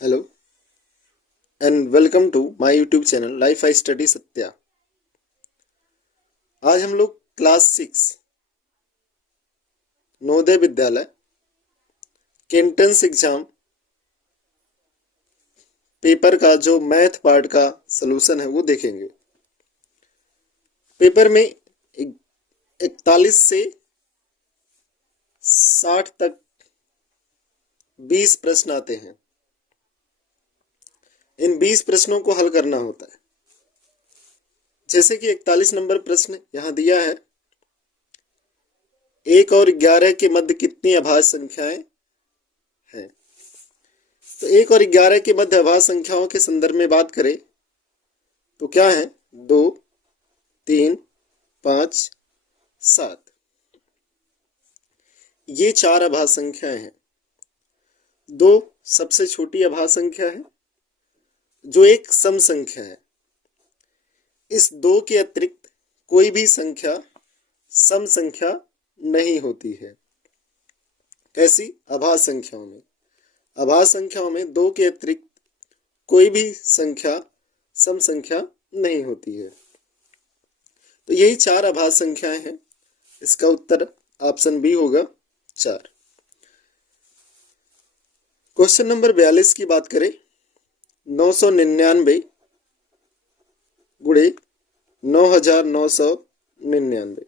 Hello and welcome to my YouTube channel life I study Satya. आज हम लोग class 6 Navodaya Vidyalaya के एंट्रेंस एग्जाम पेपर का जो मैथ पार्ट का सलूशन है वो देखेंगे। पेपर में 41 से 60 तक 20 प्रश्न आते हैं। इन 20 प्रश्नों को हल करना होता है। जैसे कि 41 नंबर प्रश्न यहाँ दिया है, 1 और 11 के मध्य कितनी अभाज्य संख्याएं हैं। तो 1 और 11 के मध्य अभाज्य संख्याओं के संदर्भ में बात करें तो क्या है, 2, 3, 5, 7। ये 4 अभाज्य संख्याएं हैं। 2 सबसे छोटी अभाज्य संख्या है जो एक सम संख्या है। इस 2 के अतिरिक्त कोई भी संख्या सम संख्या नहीं होती है। कैसी? अभाज्य संख्याओं में। अभाज्य संख्याओं में 2 के अतिरिक्त कोई भी संख्या सम संख्या नहीं होती है। तो यही 4 अभाज्य संख्याएं हैं। इसका उत्तर ऑप्शन बी होगा 4। क्वेश्चन नंबर 42 की बात करें, 999 गुणे 9999,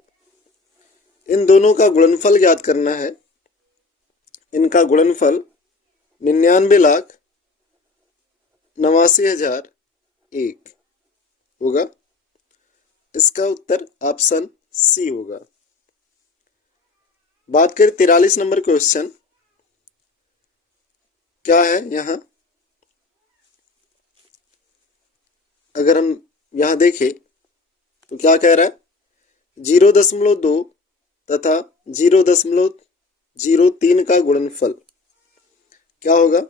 इन दोनों का गुणनफल ज्ञात करना है। इनका गुणनफल 99,89,001 होगा। इसका उत्तर ऑप्शन सी होगा। बात करें 43 नंबर क्वेश्चन, क्या है यहाँ, अगर हम यहाँ देखें तो क्या कह रहा है, 0.2 तथा 0.03 का गुणनफल क्या होगा,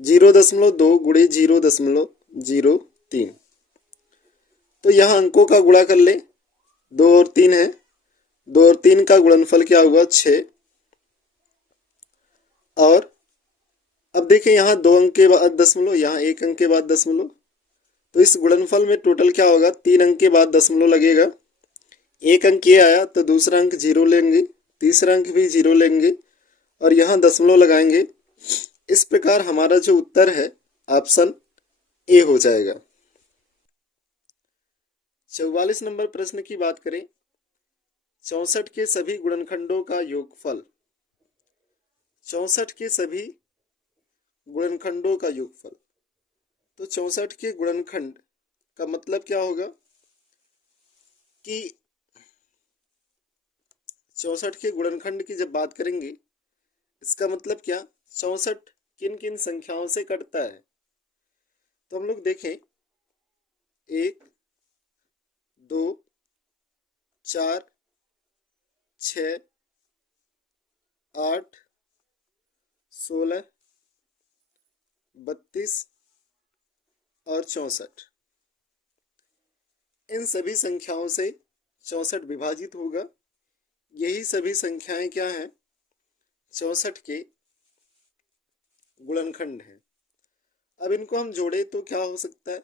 0.2 गुणे 0.03। तो यहाँ अंकों का गुणा कर ले, 2 और 3 है, 2 और 3 का गुणनफल क्या हुआ, 6। और अब देखें यहाँ 2 अंक के बाद दशमलव, यहाँ 1 अंक के बाद दशमलव, तो इस गुणनफल में टोटल क्या होगा, 3 अंक के बाद दशमलव लगेगा। 1 अंक ये आया तो दूसरा अंक 0 लेंगे, तीसरा अंक भी 0 लेंगे और यहाँ दशमलव लगाएंगे। इस प्रकार हमारा जो उत्तर है ऑप्शन ए हो जाएगा। 44 नंबर प्रश्न की बात करें, 64 के सभी गुणनखंडों का योगफल, 64 के सभी गुणनखंडों का योगफल। तो 64 के गुणनखंड का मतलब क्या होगा कि 64 के गुणनखंड की जब बात करेंगे, इसका मतलब क्या, 64 किन किन संख्याओं से कटता है। तो हम लोग देखें, 1, 2, 4, 6, 8, 16, 32 और 64, इन सभी संख्याओं से 64 विभाजित होगा। यही सभी संख्याएं क्या हैं, 64 के गुणनखंड हैं। अब इनको हम जोड़े तो क्या हो सकता है,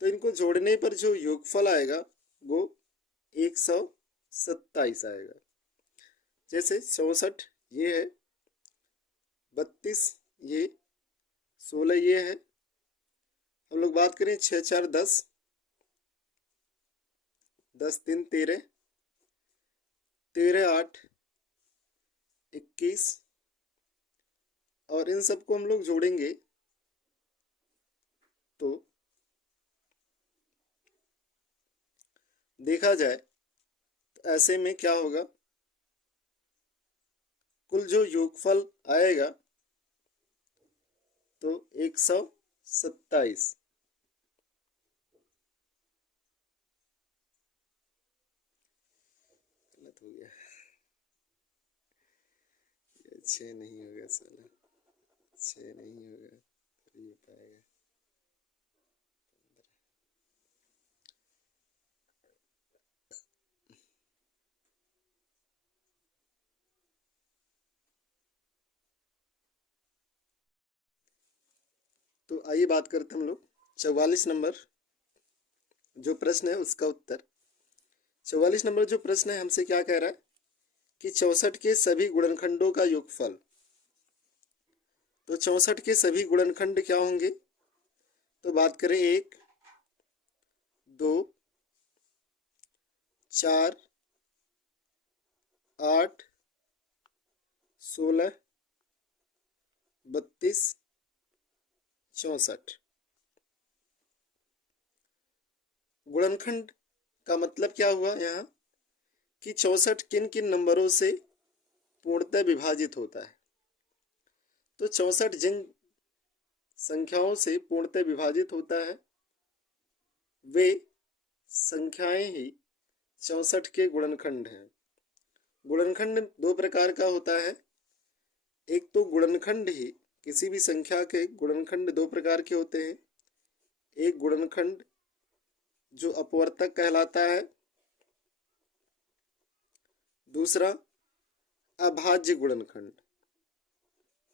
तो इनको जोड़ने पर जो योगफल आएगा वो 127 आएगा। जैसे 64 ये है, 32 ये, 16 ये है। हम लोग बात करें 6 4 10, 10 3 13, 13 8 21, और इन सबको हम लोग जोड़ेंगे तो देखा जाए तो ऐसे में क्या होगा, कुल जो योगफल आएगा तो 127। गलत हो गया, ये 6 नहीं होगा, साला 6 नहीं होगा, ये पाएगा। तो आइए बात करते हैं हम लोग 44 नंबर जो प्रश्न है उसका उत्तर। 44 नंबर जो प्रश्न है हमसे क्या कह रहा है कि 64 के सभी गुणनखंडों का योगफल। तो 64 के सभी गुणनखंड क्या होंगे? तो बात करें 1, 2, 4, 8, 16, 32, 64। गुणनखंड का मतलब क्या हुआ यहाँ कि 64 किन किन नंबरों से पूर्णतः विभाजित होता है। तो 64 जिन संख्याओं से पूर्णतः विभाजित होता है वे संख्याएं ही 64 के गुणनखंड हैं। गुणनखंड दो प्रकार का होता है। एक तो गुणनखंड ही, किसी भी संख्या के गुणनखंड दो प्रकार के होते हैं। एक गुणनखंड जो अपवर्तक कहलाता है, दूसरा अभाज्य गुणनखंड।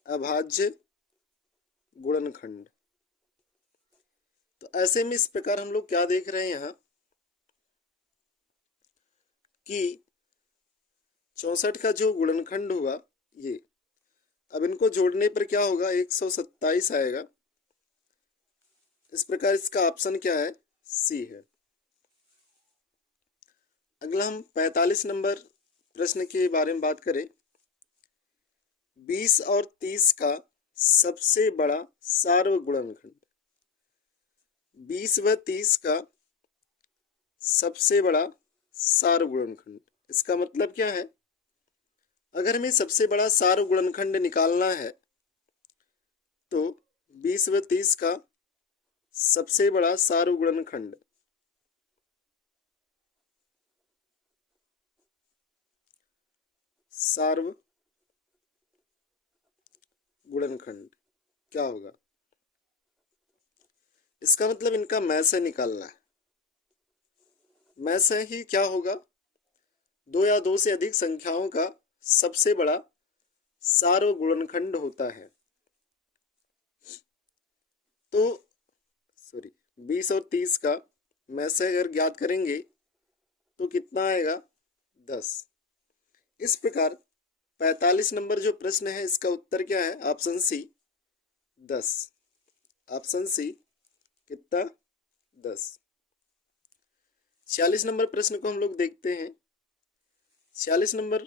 अभाज्य गुणनखंड। तो ऐसे में इस प्रकार हम लोग क्या देख रहे हैं यहाँ कि 64 का जो गुणनखंड हुआ ये, अब इनको जोड़ने पर क्या होगा, 127 आएगा। इस प्रकार इसका ऑप्शन क्या है? सी है। अगला हम 45 नंबर प्रश्न के बारे में बात करें। 20 और 30 का सबसे बड़ा सार्वगुणनखंड। 20 व 30 का सबसे बड़ा सार्वगुणनखंड, इसका मतलब क्या है? अगर हमें सबसे बड़ा सार्वगुणनखंड निकालना है तो 20 व 30 का सबसे बड़ा सार्वगुणनखंड गुणनखंड क्या होगा? इसका मतलब इनका मैसे निकालना है। मैसे ही क्या होगा? दो या दो से अधिक संख्याओं का सबसे बड़ा सार्वगुणनखंड होता है। तो 20 और 30 का मैसे अगर ज्ञात करेंगे तो कितना आएगा? 10। इस प्रकार 45 नंबर जो प्रश्न है इसका उत्तर क्या है? Option C 10। ऑप्शन सी कितना? 10। 46 नंबर प्रश्न को हम लोग देखते हैं। 46 नंबर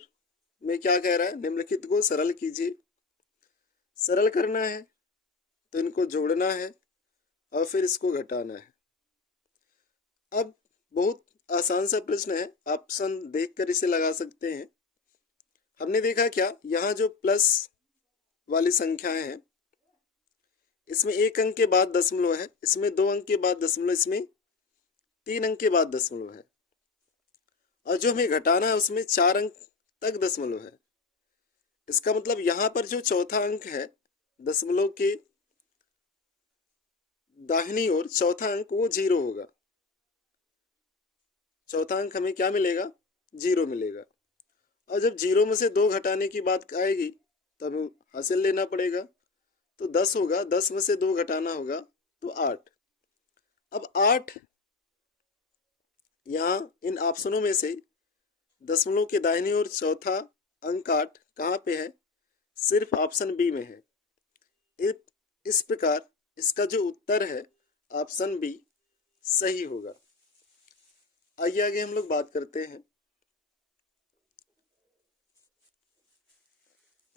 में क्या कह रहा है? निम्नलिखित को सरल कीजिए। सरल करना है तो इनको जोड़ना है और फिर इसको घटाना है। अब बहुत आसान सा प्रश्न है, ऑप्शन देखकर इसे लगा सकते हैं। हमने देखा क्या, यहाँ जो प्लस वाली संख्याएं हैं इसमें 1 अंक के बाद दशमलव है, इसमें 2 अंक के बाद दशमलव, इसमें 3 अंक के बाद दशमलव है, और जो हमें घटाना है उसमें 4 अंक तक दशमलव है। इसका मतलब यहाँ पर जो चौथा अंक है दशमलव के दाहिनी ओर, चौथा अंक वो 0 होगा। चौथा अंक हमें क्या मिलेगा? 0 मिलेगा। और जब 0 में से 2 घटाने की बात आएगी तो हमें हासिल लेना पड़ेगा। तो 10 होगा, 10 में से 2 घटाना होगा तो 8। अब 8 यहाँ इन ऑप्शनों में से दशमलव के दाहिनी ओर चौथा अंक 8 कहाँ पे है? सिर्फ ऑप्शन बी में है। इस प्रकार इसका जो उत्तर है ऑप्शन बी सही होगा। आइए आगे हम लोग बात करते हैं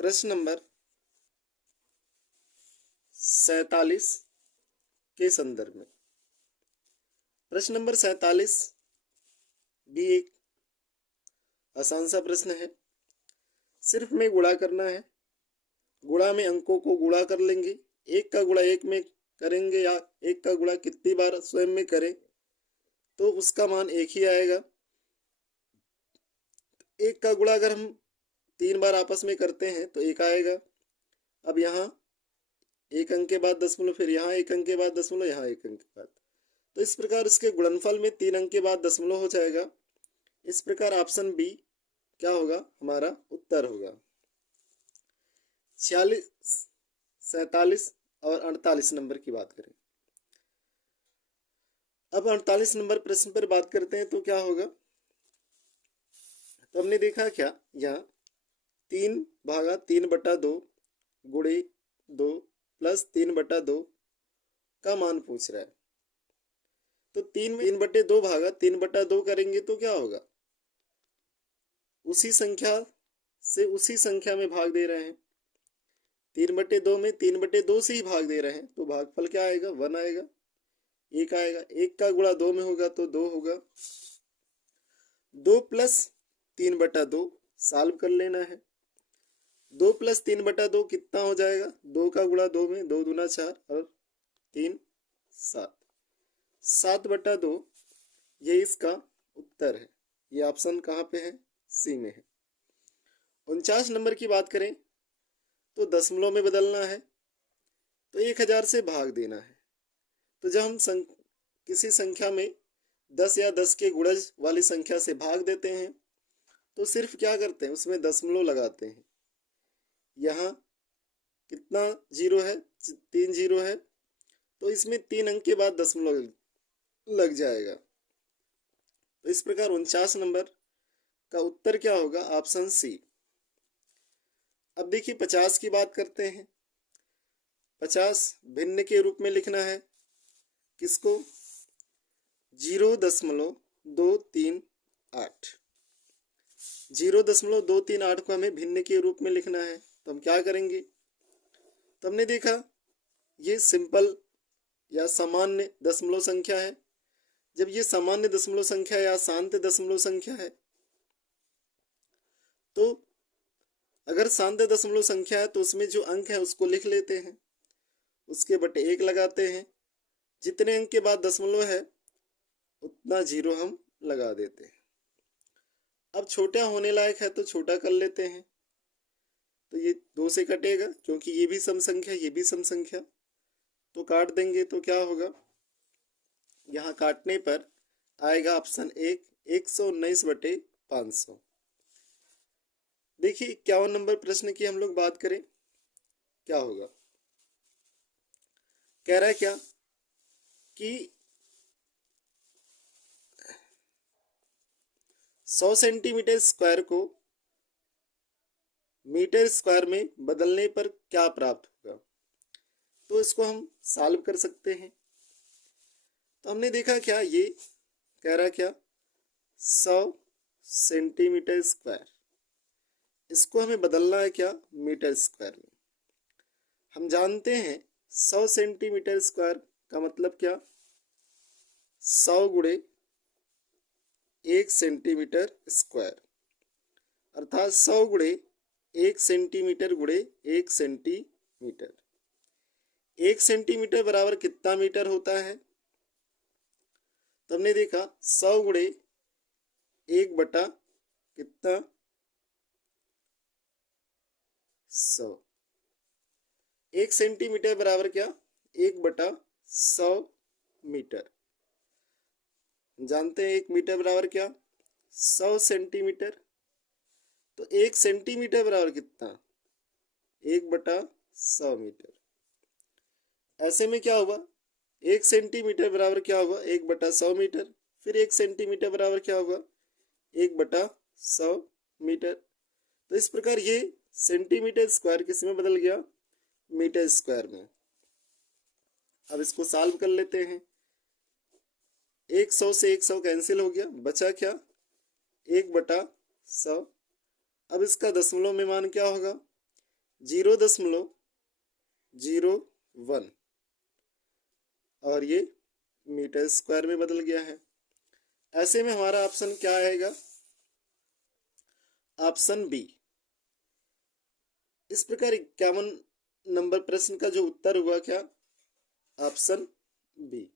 प्रश्न नंबर 47 के संदर्भ में। प्रश्न नंबर 47 भी एक आसान सा प्रश्न है। सिर्फ में गुणा करना है। गुणा में अंकों को गुणा कर लेंगे। 1 का गुणा 1 में करेंगे या 1 का गुणा कितनी बार स्वयं में करें तो उसका मान 1 ही आएगा। 1 का गुणा अगर हम 3 बार आपस में करते हैं तो 1 आएगा। अब यहाँ 1 अंक के बाद दशमलव, फिर यहाँ 1 अंक के बाद दशमलव, यहाँ 1 अंक के बाद, तो इस प्रकार उसके गुणनफल में 3 अंक के बाद दशमलव हो जाएगा। इस प्रकार ऑप्शन बी क्या होगा? हमारा उत्तर होगा। 47 और 48 नंबर की बात करें। अब 48 नंबर प्रश्न पर बात करते हैं तो क्या होगा। तो हमने देखा क्या, यहाँ 3/3/2 गुणे 2 प्लस 3/2 का मान पूछ रहा है। तो 3/2 भागा 3/2 करेंगे तो क्या होगा, उसी संख्या से उसी संख्या में भाग दे रहे हैं। 3/2 में 3/2 से ही भाग दे रहे हैं, तो भागफल क्या आएगा, 1 आएगा, 1 आएगा। 1 का गुणा 2 में होगा तो 2 होगा। 2 प्लस 3/2 सॉल्व कर लेना है। 2 प्लस 3/2 कितना हो जाएगा, 2 का गुणा 2 में, 2 दूना 4 और 3 7, 7/2 ये इसका उत्तर है। ये ऑप्शन कहाँ पे है, सी में है। 49 नंबर की बात करें तो दशमलव में बदलना है, तो 1000 से भाग देना है। तो जब हम किसी संख्या में 10 या 10 के गुणज वाली संख्या से भाग देते हैं तो सिर्फ क्या करते हैं, उसमें दशमलव लगाते हैं। यहाँ कितना जीरो है, 3 जीरो है, तो इसमें 3 अंक के बाद दशमलव लग जाएगा। तो इस प्रकार 49 नंबर का उत्तर क्या होगा, ऑप्शन सी। अब देखिए 50 की बात करते हैं। 50 भिन्न के रूप में लिखना है, किसको, 0.238, 0.238 को हमें भिन्न के रूप में लिखना है। तो हम क्या करेंगे, तो हमने देखा ये सिंपल या सामान्य दशमलव संख्या है। जब ये सामान्य दशमलव संख्या या शांत दशमलव संख्या है, तो अगर शांत दशमलव संख्या है तो उसमें जो अंक है उसको लिख लेते हैं, उसके बटे 1 लगाते हैं। जितने अंक के बाद दशमलव है उतना जीरो हम लगा देते हैं। अब छोटा होने लायक है तो छोटा कर लेते हैं, तो ये 2 से कटेगा क्योंकि ये भी सम संख्या ये भी सम संख्या, तो काट देंगे तो क्या होगा, यहाँ काटने पर आएगा ऑप्शन 1, 119/500। देखिए 51 नंबर प्रश्न की हम लोग बात करें, क्या होगा, कह रहा है क्या कि 100 सेंटीमीटर स्क्वायर को मीटर स्क्वायर में बदलने पर क्या प्राप्त होगा। तो इसको हम सॉल्व कर सकते हैं। तो हमने देखा क्या, ये कह रहा क्या, 100 सेंटीमीटर स्क्वायर, इसको हमें बदलना है क्या, मीटर स्क्वायर में। हम जानते हैं 100 सेंटीमीटर स्क्वायर का मतलब क्या, 100 गुणे 1 सेंटीमीटर स्क्वायर, अर्थात 100 गुणे 1 सेंटीमीटर गुणे 1 सेंटीमीटर। 1 सेंटीमीटर बराबर कितना मीटर होता है, तो हमने देखा 100 गुणे 1 बटा कितना, 100। 1 सेंटीमीटर बराबर क्या, 1/100 मीटर। जानते हैं 1 मीटर बराबर क्या, 100 सेंटीमीटर। तो 1 सेंटीमीटर बराबर कितना, 1/100 मीटर। ऐसे में क्या हुआ, 1 सेंटीमीटर बराबर क्या हुआ, 1/100 मीटर। फिर 1 सेंटीमीटर बराबर क्या होगा, 1/100 मीटर। तो इस प्रकार ये सेंटीमीटर स्क्वायर किस में बदल गया, मीटर स्क्वायर में। अब इसको सॉल्व कर लेते हैं। 100 से 100 कैंसिल हो गया, बचा क्या, 1/100। अब इसका दशमलव में मान क्या होगा, 0.01, और ये मीटर स्क्वायर में बदल गया है। ऐसे में हमारा ऑप्शन क्या आएगा, ऑप्शन बी। इस प्रकार 51 नंबर प्रश्न का जो उत्तर हुआ क्या, ऑप्शन बी।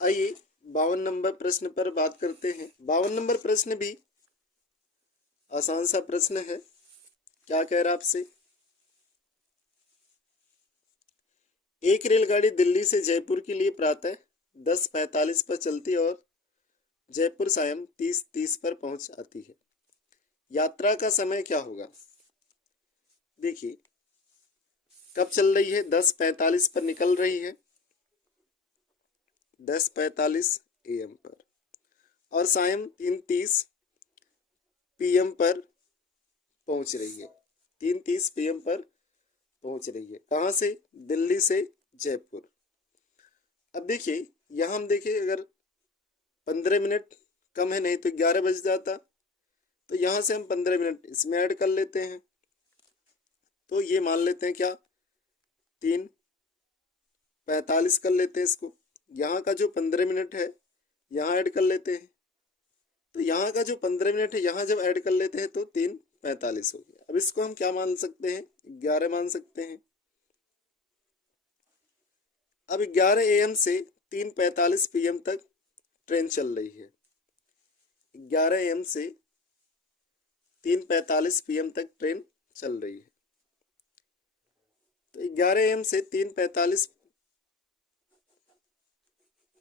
आइए 52 नंबर प्रश्न पर बात करते हैं। 52 नंबर प्रश्न भी आसान सा प्रश्न है। क्या कह रहा है आपसे, एक रेलगाड़ी दिल्ली से जयपुर के लिए प्रातः 10:45 पर चलती और जयपुर सायं 30:30 पर पहुंच आती है। यात्रा का समय क्या होगा। देखिए कब चल रही है? 10:45 पर निकल रही है, 10:45 AM पर, और सायं 3:30 PM पर पहुंच रही है, 3:30 PM पर पहुंच रही है। कहाँ से? दिल्ली से जयपुर। अब देखिए, यहाँ हम देखें, अगर 15 मिनट कम है, नहीं तो 11 बज जाता, तो यहाँ से हम 15 मिनट इसमें ऐड कर लेते हैं। तो ये मान लेते हैं क्या, 3:45 कर लेते हैं इसको। यहाँ का जो 15 मिनट है यहाँ ऐड कर लेते हैं, तो यहाँ का जो 15 मिनट है यहाँ जब ऐड कर लेते हैं तो 3:45 हो गया। अब इसको हम क्या मान सकते हैं? 11 मान सकते हैं। अब 11 AM से 3:45 PM तक ट्रेन चल रही है। 11 AM से 3:45 PM तक ट्रेन चल रही है। तो 11 AM से 3:45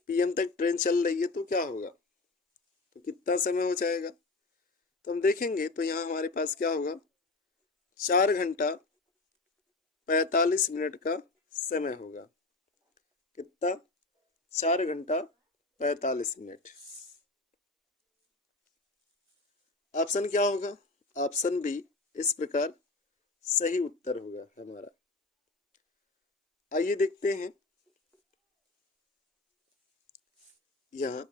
PM तक ट्रेन चल रही है, तो क्या होगा? तो कितना समय हो जाएगा? तो हम देखेंगे तो यहाँ हमारे पास क्या होगा, 4 घंटा 45 मिनट का समय होगा। कितना? 4 घंटा 45 मिनट। ऑप्शन क्या होगा? ऑप्शन बी इस प्रकार सही उत्तर होगा हमारा। आइए देखते हैं, यहाँ